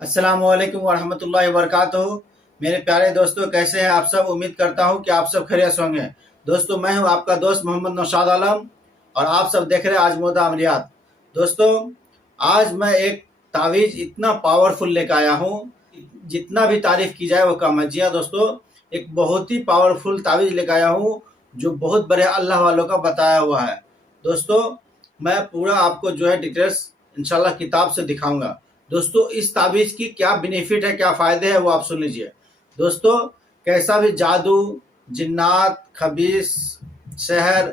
अस्सलाम वालेकुम वरहमतुल्लाहि वबरकातुहू। मेरे प्यारे दोस्तों, कैसे हैं आप सब। उम्मीद करता हूं कि आप सब खैरियत से होंगे। दोस्तों, मैं हूं आपका दोस्त मोहम्मद नौशाद आलम और आप सब देख रहे हैं आजमूदा अमलियात। दोस्तों, आज मैं एक तावीज़ इतना पावरफुल लेकर आया हूं, जितना भी तारीफ़ की जाए वो कम है। जी हाँ दोस्तों, एक बहुत ही पावरफुल तावीज़ लेकर आया हूं जो बहुत बड़े अल्लाह वालों का बताया हुआ है। दोस्तों, मैं पूरा आपको जो है डिटेल्स इंशाल्लाह किताब से दिखाऊंगा। दोस्तों, इस ताबीज़ की क्या बेनिफिट है, क्या फ़ायदे हैं, वो आप सुन लीजिए। दोस्तों, कैसा भी जादू, जिन्नात, खबीस, शहर,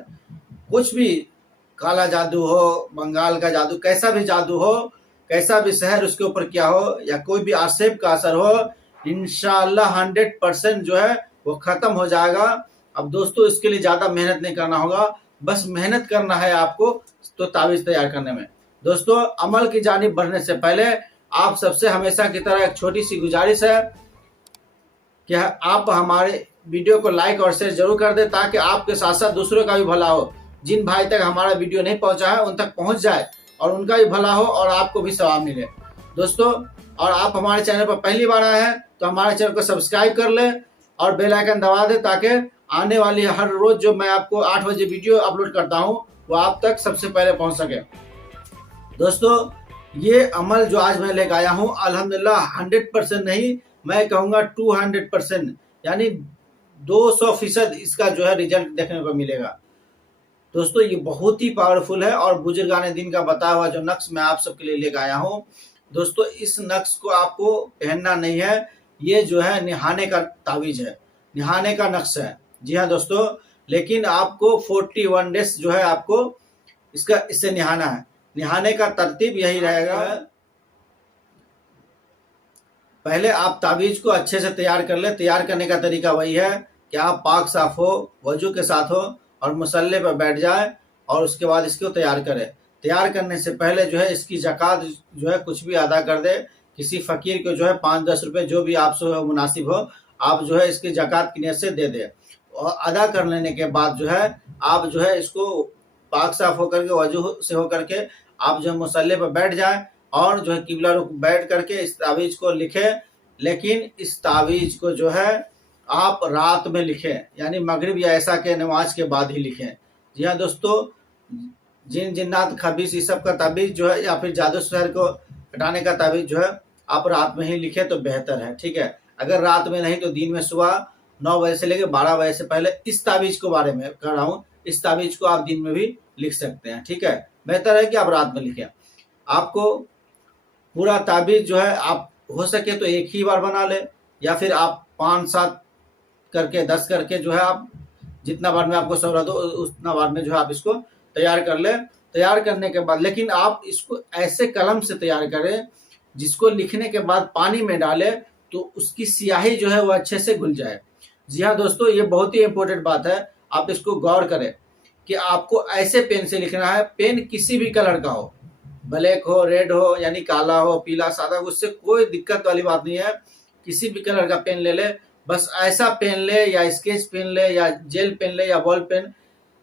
कुछ भी, काला जादू हो, बंगाल का जादू, कैसा भी जादू हो, कैसा भी शहर उसके ऊपर किया हो, या कोई भी आसेब का असर हो, इंशाअल्लाह 100% जो है वो ख़त्म हो जाएगा। अब दोस्तों, इसके लिए ज़्यादा मेहनत नहीं करना होगा, बस मेहनत करना है आपको तो तावीज़ तैयार करने में। दोस्तों, अमल की जानिब बढ़ने से पहले आप सबसे हमेशा की तरह एक छोटी सी गुजारिश है कि आप हमारे वीडियो को लाइक और शेयर जरूर कर दें, ताकि आपके साथ साथ दूसरों का भी भला हो। जिन भाई तक हमारा वीडियो नहीं पहुंचा है उन तक पहुंच जाए और उनका भी भला हो और आपको भी सवाब मिले। दोस्तों, और आप हमारे चैनल पर पहली बार आए हैं तो हमारे चैनल को सब्सक्राइब कर लें और बेल आइकन दबा दें, ताकि आने वाली हर रोज जो मैं आपको 8 बजे वीडियो अपलोड करता हूं वो आप तक सबसे पहले पहुंच सके। दोस्तों, ये अमल जो आज मैं लेकर आया हूँ, अल्हम्दुलिल्लाह 100% नहीं, मैं कहूँगा 200%, यानी 200% इसका जो है रिजल्ट देखने को मिलेगा। दोस्तों, ये बहुत ही पावरफुल है और बुजुर्गाने दिन का बताया हुआ जो नक्श मैं आप सबके लिए लेकर आया हूँ। दोस्तों, इस नक्श को आपको पहनना नहीं है, ये जो है निहाने का तावीज है, निहाने का नक्श है। जी हाँ दोस्तों, लेकिन आपको 41 डेज जो है आपको इससे निहाना है। निहाने का तरतीब यही रहेगा, पहले आप तावीज को अच्छे से तैयार कर ले। तैयार करने का तरीका वही है कि आप पाक साफ हो, वजू के साथ हो और मुसल्ले पर बैठ जाए और उसके बाद इसको तैयार करें। तैयार करने से पहले जो है इसकी ज़कात जो है कुछ भी अदा कर दे। किसी फ़कीर को जो है 5-10 रुपये जो भी आपसे मुनासिब हो, आप जो है इसकी ज़कात की नीयत से दे दे। और अदा कर लेने के बाद जो है आप जो है इसको पाक साफ होकर के, वजू से होकर के आप जो है मुसल्ले पर बैठ जाए और जो है किबला रुख बैठ करके इस तावीज़ को लिखें। लेकिन इस तावीज़ को जो है आप रात में लिखें, यानी मगरिब या ऐसा के नमाज के बाद ही लिखें। जी हाँ दोस्तों, जिन जिन्नात, खबीस, इस सब का तावीज़ जो है या फिर जादू शहर को हटाने का तावीज़ जो है आप रात में ही लिखें तो बेहतर है। ठीक है, अगर रात में नहीं तो दिन में सुबह 9 बजे से लेकर 12 बजे से पहले इस तावीज़ के बारे में कर रहा हूँ। इस तावीज़ को आप दिन में भी लिख सकते हैं। ठीक है, बेहतर है कि आप रात में लिखें। आपको पूरा ताबीज़ जो है आप हो सके तो एक ही बार बना ले, या फिर आप 5-7 करके 10 करके जो है आप जितना बार में आपको सहूलत हो उतना बार में जो है आप इसको तैयार कर ले। तैयार करने के बाद लेकिन आप इसको ऐसे कलम से तैयार करें जिसको लिखने के बाद पानी में डाले तो उसकी स्याही जो है वो अच्छे से घुल जाए। जी हाँ दोस्तों, ये बहुत ही इंपॉर्टेंट बात है, आप इसको गौर करें कि आपको ऐसे पेन से लिखना है। पेन किसी भी कलर का हो, ब्लैक हो, रेड हो, यानी काला हो, पीला, सादा, उससे कोई दिक्कत वाली बात नहीं है। किसी भी कलर का पेन ले ले, बस ऐसा पेन ले या स्केच पेन ले या जेल पेन ले या बॉल पेन।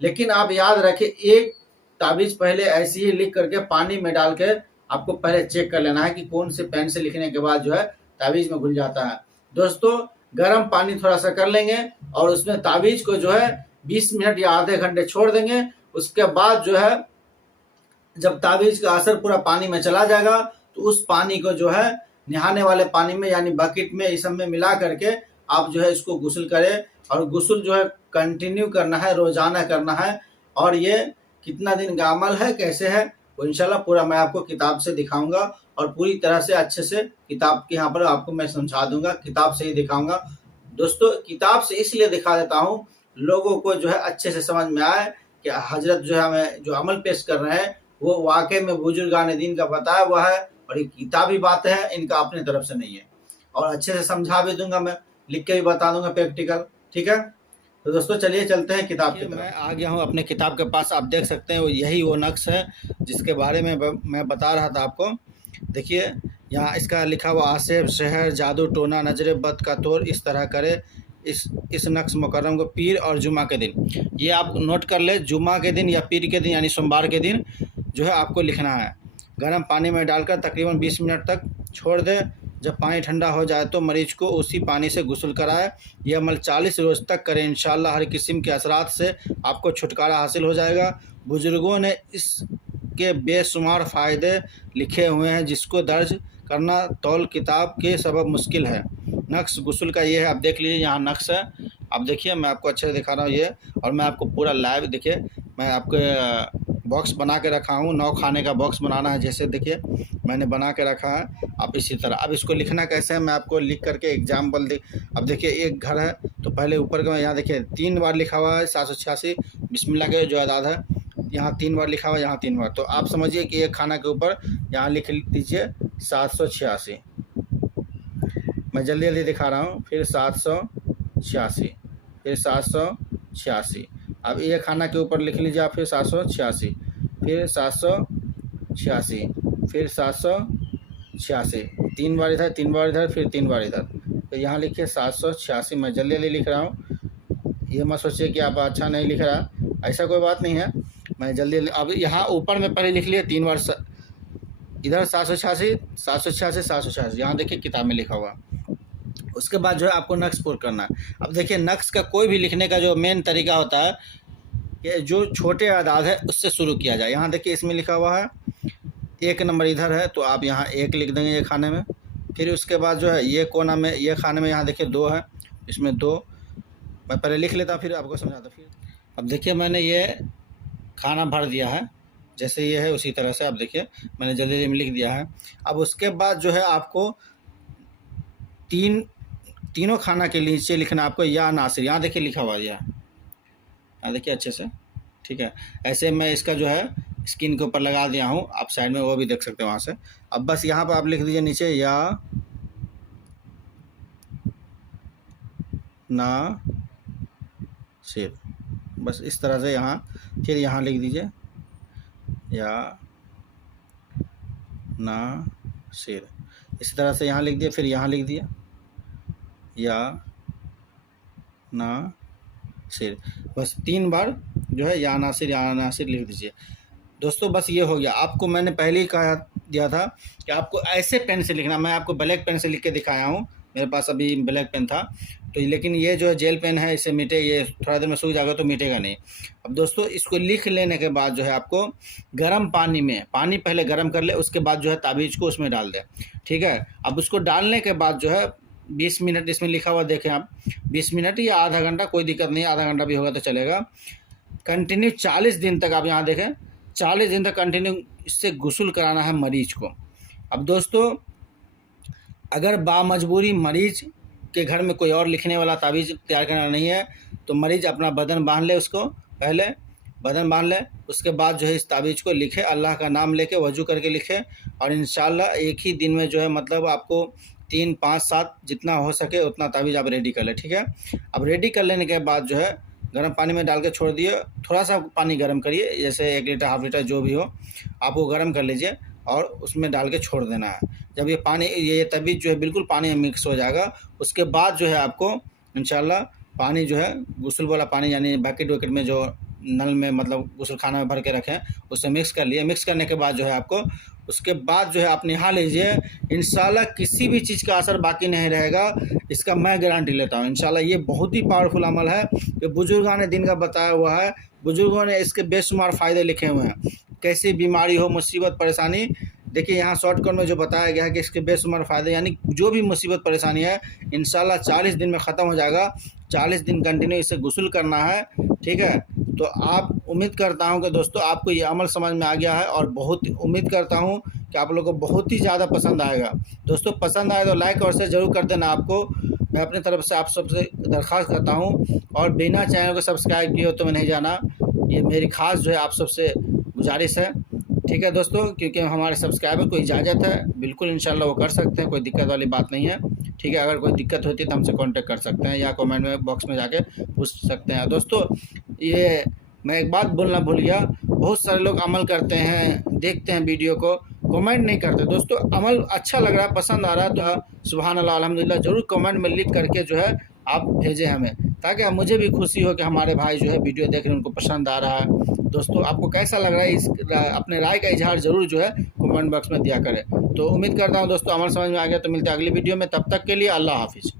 लेकिन आप याद रखें, एक ताबीज़ पहले ऐसे ही लिख करके पानी में डाल के आपको पहले चेक कर लेना है कि कौन से पेन से लिखने के बाद जो है ताबीज़ में घुल जाता है। दोस्तों, गर्म पानी थोड़ा सा कर लेंगे और उसमें ताबीज़ को जो है 20 मिनट या आधे घंटे छोड़ देंगे। उसके बाद जो है जब ताबीज़ का असर पूरा पानी में चला जाएगा तो उस पानी को जो है नहाने वाले पानी में, यानी बकेट में, इस सब में मिला करके आप जो है इसको गुस्ल करें। और गुस्ल जो है कंटिन्यू करना है, रोजाना करना है। और ये कितना दिन का अमल है, कैसे है, वो इंशाल्लाह पूरा मैं आपको किताब से दिखाऊंगा और पूरी तरह से अच्छे से किताब के यहाँ पर आपको मैं समझा दूंगा, किताब से ही दिखाऊंगा। दोस्तों, किताब से इसलिए दिखा देता हूँ लोगों को जो है अच्छे से समझ में आए कि हजरत जो है हमें जो अमल पेश कर रहे हैं वो वाकई में बुजुर्गाने दिन का बताया हुआ है और ये किताबी बातें हैं, इनका अपनी तरफ से नहीं है। और अच्छे से समझा भी दूंगा, मैं लिख के भी बता दूंगा प्रैक्टिकल। ठीक है, तो दोस्तों चलिए चलते हैं किताब की तरफ। मैं आ गया हूँ अपने किताब के पास, आप देख सकते हैं यही वो नक्श है जिसके बारे में मैं बता रहा था आपको। देखिए, यहाँ इसका लिखा हुआ आसेब, शहर, जादू टोना, नजर बद का तोड़ इस तरह करे इस नक्श मुकर्रम को पीर और जुमा के दिन, ये आप नोट कर ले, जुमा के दिन या पीर के दिन यानी सोमवार के दिन जो है आपको लिखना है। गर्म पानी में डालकर तकरीबन 20 मिनट तक छोड़ दें। जब पानी ठंडा हो जाए तो मरीज को उसी पानी से गुस्ल कराए। यह अमल 40 रोज़ तक करें, इंशाअल्लाह हर किस्म के असरात से आपको छुटकारा हासिल हो जाएगा। बुज़ुर्गों ने इसके बेशुमार फ़ायदे लिखे हुए हैं, जिसको दर्ज करना तौल किताब के सबब मुश्किल है। नक्श गुस्ल का ये है, आप देख लीजिए, यहाँ नक्श है, आप देखिए, मैं आपको अच्छे से दिखा रहा हूँ ये, और मैं आपको पूरा लाइव देखिए, मैं आपके बॉक्स बना के रखा हूँ, 9 खाने का बॉक्स बनाना है, जैसे देखिए मैंने बना के रखा है, आप इसी तरह। अब इसको लिखना कैसे है, मैं आपको लिख करके एग्जाम्पल अब देखिए, एक घर है तो पहले ऊपर का यहाँ देखिए 3 बार लिखा हुआ है 786 बिस्मिल्लाह के जो आदाद है, यहाँ 3 बार लिखा हुआ है, यहाँ 3 बार, तो आप समझिए कि एक खाना के ऊपर यहाँ लिख दीजिए 786। मैं जल्दी जल्दी दिखा रहा हूँ, फिर 786, फिर 786। अब एक खाना के ऊपर लिख लीजिए आप, फिर 786, फिर 786, फिर 786, 3 बार इधर, 3 बार इधर, फिर 3 बार इधर, तो यहाँ लिखिए 786। मैं जल्दी जल्दी लिख रहा हूँ, ये मत सोचिए कि आप अच्छा नहीं लिख रहा, ऐसा कोई बात नहीं है, मैं जल्दी। अब यहाँ ऊपर में पहले लिख लिए 3 बार इधर 786, 786, 786, यहाँ देखिए किताब में लिखा हुआ। उसके बाद जो है आपको नक्श पुर करना है। अब देखिए, नक्श का कोई भी लिखने का जो मेन तरीका होता है कि जो छोटे आदाद है उससे शुरू किया जाए। यहाँ देखिए इसमें लिखा हुआ है 1 नंबर इधर है, तो आप यहाँ 1 लिख देंगे ये खाने में। फिर उसके बाद जो है ये कोना में, ये खाने में यहाँ देखिए 2 है, इसमें 2 मैं पहले लिख लेता हूँ, फिर आपको समझाता। फिर अब देखिए मैंने ये खाना भर दिया है, जैसे ये है उसी तरह से, आप देखिए मैंने जल्दी जल्दी में लिख दिया है। अब उसके बाद जो है आपको तीनों खाना के नीचे लिखना आपको या नासिर, यहाँ देखिए लिखा हुआ यहाँ देखिए अच्छे से, ठीक है। ऐसे मैं इसका जो है स्क्रीन के ऊपर लगा दिया हूँ, आप साइड में वो भी देख सकते हैं वहाँ से। अब बस यहाँ पर आप लिख दीजिए नीचे या ना सिर, बस इस तरह से यहाँ, फिर यहाँ लिख दीजिए या ना सिर, इस तरह से यहाँ लिख दिया, फिर यहाँ लिख दिया या ना सिर, बस 3 बार जो है या नासिर लिख दीजिए। दोस्तों बस ये हो गया। आपको मैंने पहले ही कहा दिया था कि आपको ऐसे पेन से लिखना, मैं आपको ब्लैक पेन से लिख के दिखाया हूँ, मेरे पास अभी ब्लैक पेन था तो, लेकिन ये जो है जेल पेन है, इसे मिटे, ये थोड़ा देर में सूख जाएगा तो मिटेगा नहीं। अब दोस्तों इसको लिख लेने के बाद जो है आपको गर्म पानी में, पानी पहले गर्म कर ले, उसके बाद जो है ताबीज़ को उसमें डाल दें, ठीक है। अब उसको डालने के बाद जो है 20 मिनट, इसमें लिखा हुआ देखें आप, 20 मिनट या आधा घंटा, कोई दिक्कत नहीं, आधा घंटा भी होगा तो चलेगा। कंटिन्यू 40 दिन तक, आप यहाँ देखें 40 दिन तक कंटिन्यू इससे गुस्ल कराना है मरीज को। अब दोस्तों अगर बामजबूरी मरीज के घर में कोई और लिखने वाला ताबीज़ तैयार करना नहीं है तो मरीज अपना बदन बांध ले, उसको पहले बदन बांध ले, उसके बाद जो है इस ताबीज़ को लिखे, अल्लाह का नाम लेके वजू करके लिखे, और इंशाल्लाह एक ही दिन में जो है मतलब आपको 3, 5, 7 जितना हो सके उतना ताबीज़ आप रेडी कर ले, ठीक है। अब रेडी कर लेने के बाद जो है गर्म पानी में डाल के छोड़ दिए, थोड़ा सा पानी गर्म करिए, जैसे 1 लीटर 1/2 लीटर जो भी हो, आप वो गर्म कर लीजिए और उसमें डाल के छोड़ देना है। जब ये पानी, ये ताबीज़ जो है बिल्कुल पानी में मिक्स हो जाएगा, उसके बाद जो है आपको इंशाल्लाह पानी जो है गुस्ल वाला पानी, यानी बकेट वकेट में जो नल में मतलब गुस्ल खाना में भर के रखें, उससे मिक्स कर लिए। मिक्स करने के बाद जो है आपको, उसके बाद जो है आप नहा लीजिए, इंशाल्लाह किसी भी चीज़ का असर बाकी नहीं रहेगा, इसका मैं गारंटी लेता हूँ। इंशाल्लाह ये बहुत ही पावरफुल अमल है, ये बुजुर्गों ने दिन का बताया हुआ है, बुजुर्गों ने इसके बेशुमार फ़ायदे लिखे हुए हैं। कैसी बीमारी हो, मुसीबत परेशानी, देखिए यहाँ शॉर्टकट में जो बताया गया है कि इसके बेशुमार फ़ायदे, यानी जो भी मुसीबत परेशानी है इंशाल्लाह 40 दिन में ख़त्म हो जाएगा। 40 दिन कंटिन्यू इसे गुस्ल करना है, ठीक है। तो आप, उम्मीद करता हूं कि दोस्तों आपको ये अमल समझ में आ गया है, और बहुत उम्मीद करता हूं कि आप लोगों को बहुत ही ज़्यादा पसंद आएगा। दोस्तों पसंद आए तो लाइक और शेयर ज़रूर कर देना। आपको मैं अपनी तरफ से आप सबसे दरख्वास्त करता हूं, और बिना चैनल को सब्सक्राइब किए हो तो मैं नहीं जाना, ये मेरी खास जो है आप सबसे गुजारिश है, ठीक है दोस्तों, क्योंकि हमारे सब्सक्राइबर को इजाज़त है, बिल्कुल इंशाल्लाह वो कर सकते हैं, कोई दिक्कत वाली बात नहीं है, ठीक है। अगर कोई दिक्कत होती है तो हमसे कांटेक्ट कर सकते हैं या कमेंट में बॉक्स में जाके पूछ सकते हैं। दोस्तों ये मैं एक बात बोलना भूल गया, बहुत सारे लोग अमल करते हैं, देखते हैं वीडियो को, कमेंट नहीं करते। दोस्तों अमल अच्छा लग रहा है, पसंद आ रहा है तो सुभान अल्लाह अल्हम्दुलिल्लाह ज़रूर कमेंट में लिख करके जो है आप भेजें हमें, ताकि मुझे भी खुशी हो कि हमारे भाई जो है वीडियो देख रहे हैं, उनको पसंद आ रहा है। दोस्तों आपको कैसा लग रहा है, इस अपने राय का इजहार ज़रूर जो है कमेंट बॉक्स में दिया करें। तो उम्मीद करता हूँ दोस्तों अमल समझ में आ गया। तो मिलते हैं अगली वीडियो में, तब तक के लिए अल्लाह हाफिज़।